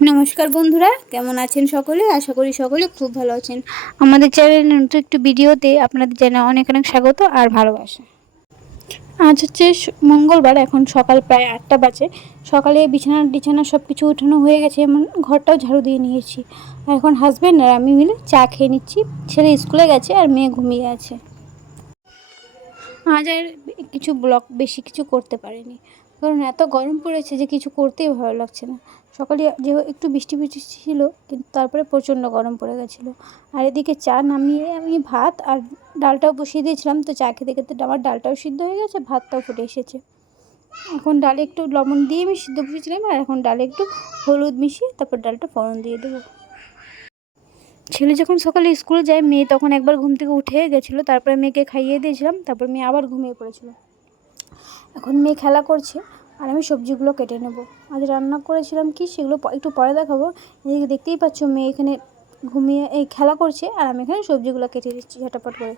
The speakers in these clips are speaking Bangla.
নমস্কার বন্ধুরা, কেমন আছেন সকলে? আশা করি সকলে খুব ভালো আছেন। আমাদের চ্যানেলের নতুন একটি ভিডিওতে আপনাদের জানা অনেক অনেক স্বাগত আর ভালোবাসা। আজ হচ্ছে মঙ্গলবার, এখন সকাল প্রায় আটটা বাজে। সকালে বিছানা টিছানা সব কিছু উঠানো হয়ে গেছে, এমন ঘরটাও ঝাড়ু দিয়ে নিয়েছি। আর এখন হাজব্যান্ড আর আমি মিলে চা খেয়ে নিচ্ছি। ছেলে স্কুলে গেছে আর মেয়ে ঘুমিয়ে আছে। আজ আর কিছু ব্লগ, বেশি কিছু করতে পারিনি। কারণ এত গরম পড়েছে যে কিছু করতেই ভালো লাগছে না। সকালে যে একটু বৃষ্টি বৃষ্টি ছিল, কিন্তু তারপরে প্রচণ্ড গরম পড়ে গেছিল। আর এদিকে চা নামিয়ে আমি ভাত আর ডালটাও বসিয়ে দিয়েছিলাম, তো চা খেতে খেতে আমার ডালটাও সিদ্ধ হয়ে গেছে, ভাতটাও ফুটে এসেছে। এখন ডালে একটু লবণ দিয়ে আমি সিদ্ধ বসিয়েছিলাম আর এখন ডালে একটু হলুদ মিশিয়ে তারপর ডালটা ফোড়ন দিয়ে দেবো। ছেলে যখন সকালে স্কুলে যায়, মেয়ে তখন একবার ঘুম থেকে উঠে গেছিল, তারপরে মেয়েকে খাইয়ে দিয়েছিলাম, তারপর মেয়ে আবার ঘুমিয়ে পড়েছিল। এখন মেয়ে খেলা করছে আর আমি সবজিগুলো কেটে নেব। আজ রান্না করেছিলাম কি, সেগুলো একটু পরে দেখাবো। এদিকে দেখতেই পাচ্ছ মেয়ে এখানে ঘুমিয়ে, এই খেলা করছে, আর আমি এখানে সবজিগুলো কেটে দিচ্ছি ঝটাপট করে।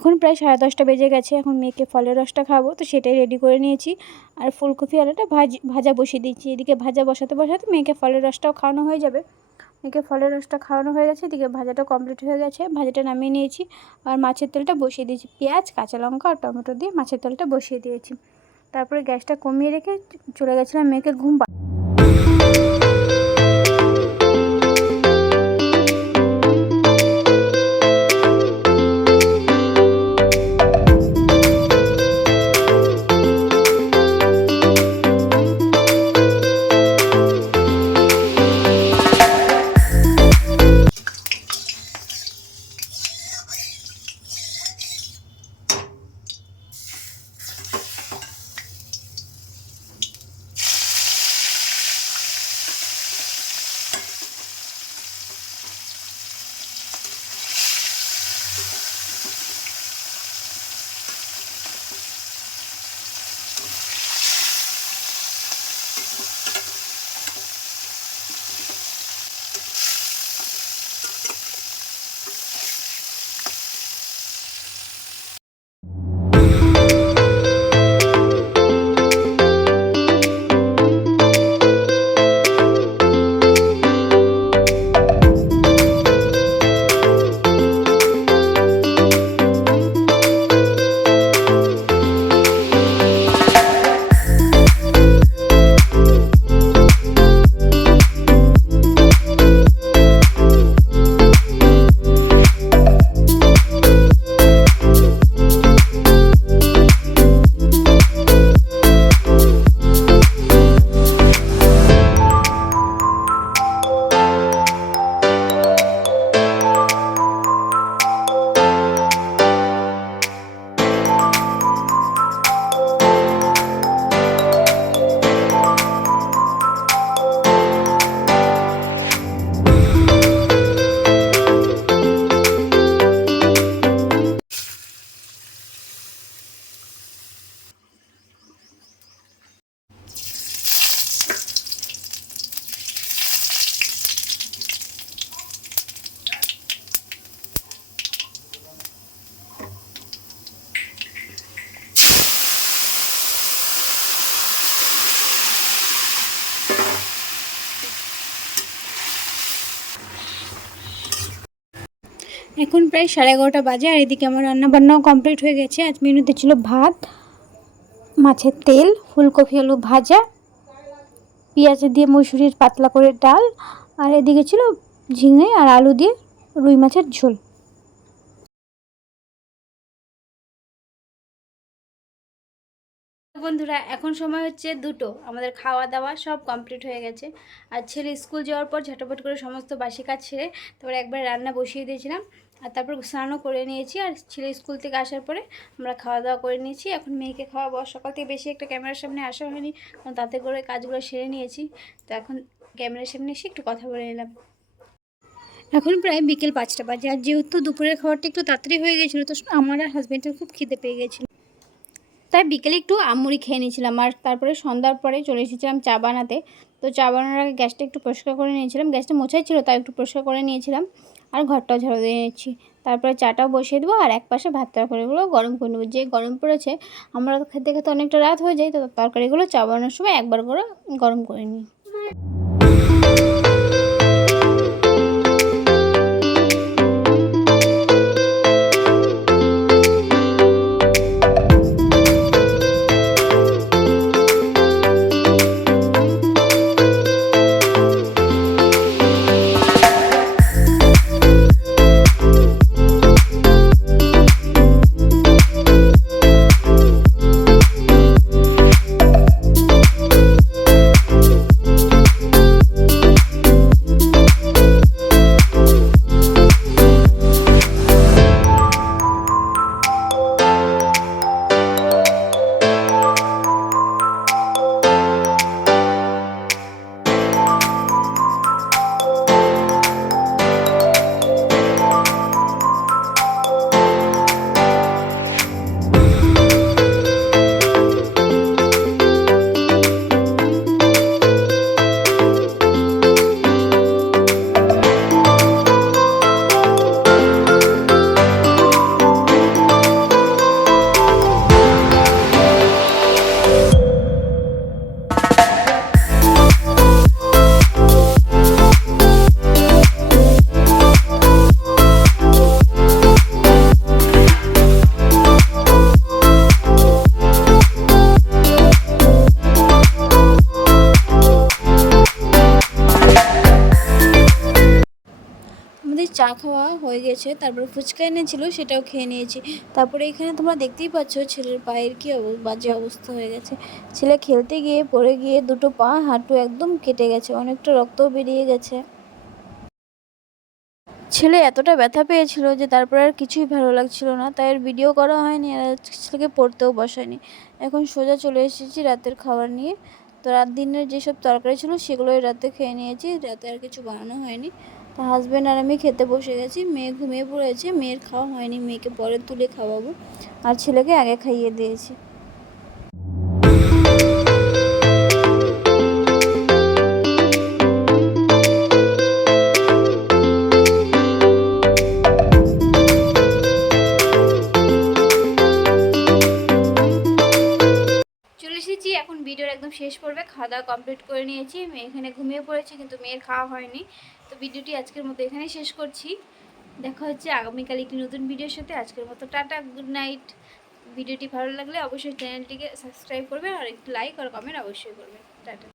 এখন প্রায় সাড়ে দশটা বেজে গেছে, এখন মেয়েকে ফলের রসটা খাব, তো সেটাই রেডি করে নিয়েছি। আর ফুলকপি আলাটা ভাজ, ভাজা বসিয়ে দিয়েছি, এদিকে ভাজা বসাতে বসাতে মেয়েকে ফলের রসটাও খাওয়ানো হয়ে যাবে। মেয়েকে ফলের রসটা খাওয়ানো হয়ে গেছে, এদিকে ভাজাটা কমপ্লিট হয়ে গেছে, ভাজাটা নামিয়ে নিয়েছি, আর মাছের তেলটা বসিয়ে দিয়েছি, পেঁয়াজ, কাঁচা লঙ্কা আর টমেটো দিয়ে মাছের তেলটা বসিয়ে দিয়েছি। তারপরে গ্যাসটা কমিয়ে রেখে চলে গেছিলাম মেয়েকে ঘুম এখন প্রায় সাড়ে এগারোটা বাজে আর এদিকে আমার রান্না বান্নাও কমপ্লিট হয়ে গেছে। আজ মেনুতে ছিল ভাত, মাছের তেল, ফুলকপি, আলু ভাজা, পেঁয়াজ দিয়ে মসুরির পাতলা করে ডাল, আর এদিকে ছিল ঝিঙে আর আলু দিয়ে রুই মাছের ঝোল। বন্ধুরা, এখন সময় হচ্ছে দুটো। আমাদের খাওয়া দাওয়া সব কমপ্লিট হয়ে গেছে। আর ছেলে স্কুল যাওয়ার পর ঝটাপট করে সমস্ত বাসি কাজ ছেড়ে তারপরে একবার রান্না বসিয়ে দিয়েছিলাম। আর তারপর স্নানও করে নিয়েছি আর ছেলে স্কুল থেকে আসার পরে আমরা খাওয়া দাওয়া করে নিয়েছি। এখন মেয়েকে খাওয়াবো। সকাল থেকে বেশি একটা ক্যামেরার সামনে আসা হয়নি। কারণ তাতে করে কাজগুলো সেরে নিয়েছি। তো এখন ক্যামেরার সামনে এসে একটু কথা বলে নিলাম। এখন প্রায় বিকেল পাঁচটা বাজে। আর যেহেতু দুপুরের খাবারটা একটু তাড়াতাড়ি হয়ে গেছিল, তো আমার আর হাজব্যান্ডের খুব খিদে পেয়ে গেছিল। তাই বিকেলে একটু আমুড়ি খেয়ে নিয়েছিলাম। আর তারপরে সন্ধ্যার পরে চলে এসেছিলাম চা বানাতে। তো চা বানানোর আগে গ্যাসটা একটু পরিষ্কার করে নিয়েছিলাম। গ্যাসটা মোছাই ছিল, তাই একটু পরিষ্কার করে নিয়েছিলাম। আর ঘরটাও ঝাড়ু দিয়ে নিচ্ছি। তারপরে চাটাও বসিয়ে দেবো আর এক পাশে ভাত তরকারিগুলো গরম করে নেব। যে গরম পড়েছে, আমরা খেতে খেতে অনেকটা রাত হয়ে যায়, তো তরকারিগুলো চা বানানোর সময় একবার করে গরম করে নিই। খাওয়া হয়ে গেছে, তারপরে ফুচকা এনেছিল, সেটাও খেয়ে নিয়েছি। তারপরে এখানে তোমরা দেখতেই পাচ্ছ ছেলের পায়ের কি বাজে অবস্থা হয়ে গেছে। ছেলে খেলতে গিয়ে, পড়ে গিয়ে দুটো পা, হাঁটু একদম কেটে গেছে, অনেকটা রক্তও বেরিয়ে গেছে। ছেলে এতটা ব্যথা পেয়েছিল যে তারপরে আর কিছুই ভালো লাগছিল না, তাই আর ভিডিও করা হয়নি, আর ছেলেকে পড়তেও বসায়নি। এখন সোজা চলে এসেছি রাতের খাবার নিয়ে। তো রাত দিনের যেসব তরকারি ছিল, সেগুলোই রাতে খেয়ে নিয়েছি, রাতে আর কিছু বানানো হয়নি। হাজব্যান্ড আর আমি খেতে বসে গেছি। মেয়ে ঘুমিয়ে পড়েছে। মেয়ের খাওয়া হয়নি। মেয়েকে পরে তুলে খাওয়াবো। আর ছেলেকে আগে খাইয়ে দিয়েছি। শেষ পর্বে খাওয়া দাওয়া কমপ্লিট করে নিয়েছি। মেয়ে এখানে ঘুমিয়ে পড়েছে কিন্তু মেয়ের খাওয়া হয়নি। তো ভিডিওটি আজকের মতো এখানে শেষ করছি। দেখা হচ্ছে আগামীকাল একটি নতুন ভিডিওর সাথে। আজকের মতো টাটা গুড নাইট ভিডিওটি ভালো লাগলে অবশ্যই চ্যানেলটিকে সাবস্ক্রাইব করবে আর একটু লাইক আর কমেন্ট অবশ্যই করবে। টাটা।